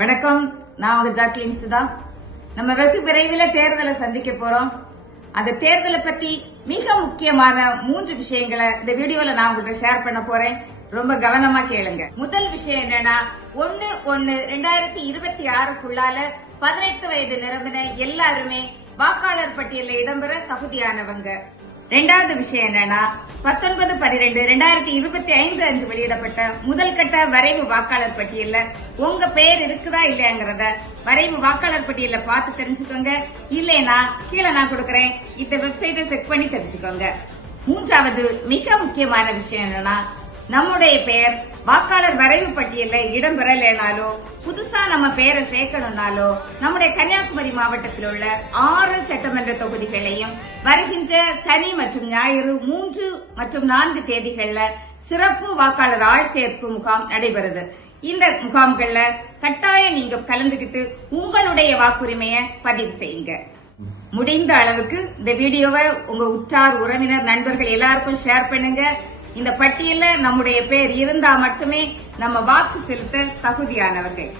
வணக்கம், நான் உங்க ஜாக்லின் சுதா. நம்ம வெகு விரைவில் தேர்தலை சந்திக்க போறோம். அந்த தேர்தலை பத்தி மிக முக்கியமான 3 விஷயங்களை இந்த வீடியோல நான் உங்கள்கிட்ட ஷேர் பண்ண போறேன். ரொம்ப கவனமா கேளுங்க. முதல் விஷயம் என்னன்னா 1/1/2026க்குள்ளால 18 வயது நிரம்பின எல்லாருமே வாக்காளர் பட்டியலில் இடம்பெற தகுதியானவங்க. ரெண்டாவது விஷயம் என்னன்னா 19/12/2025 அன்று வெளியிடப்பட்ட முதல் கட்ட வரைவு வாக்காளர் பட்டியல்ல உங்க பெயர் இருக்குதா இல்லையாங்கிறத வரைவு வாக்காளர் பட்டியல பார்த்து தெரிஞ்சுக்கோங்க. இல்லைன்னா கீழே நான் கொடுக்கறேன், இந்த வெப்சைட்டை செக் பண்ணி தெரிஞ்சுக்கோங்க. மூன்றாவது மிக முக்கியமான விஷயம் என்னன்னா நம்முடைய பெயர் வாக்காளர் வரைவு பட்டியல்ல இடம்பெறலைனாலோ புதுசா நம்ம பெயரை சேர்க்கணும்னாலோ நம்முடைய கன்னியாகுமரி மாவட்டத்தில் உள்ள 6 சட்டமன்ற தொகுதிகளையும் வருகின்ற சனி மற்றும் ஞாயிறு 3 மற்றும் 4 தேதிகள்ல சிறப்பு வாக்காளர் ஆள் சேர்ப்பு முகாம் நடைபெறுது. இந்த முகாம்கள்ல கட்டாயம் நீங்க கலந்துகிட்டு உங்களுடைய வாக்குரிமையை பதிவு செய்யுங்க. முடிந்த அளவுக்கு இந்த வீடியோவை உங்க உற்றார் உறவினர் நண்பர்கள் எல்லாருக்கும் ஷேர் பண்ணுங்க. இந்த பட்டியல்ல நம்முடைய பேர் இருந்தா மட்டுமே நம்ம வாக்கு செலுத்த தகுதியானவர்கள்.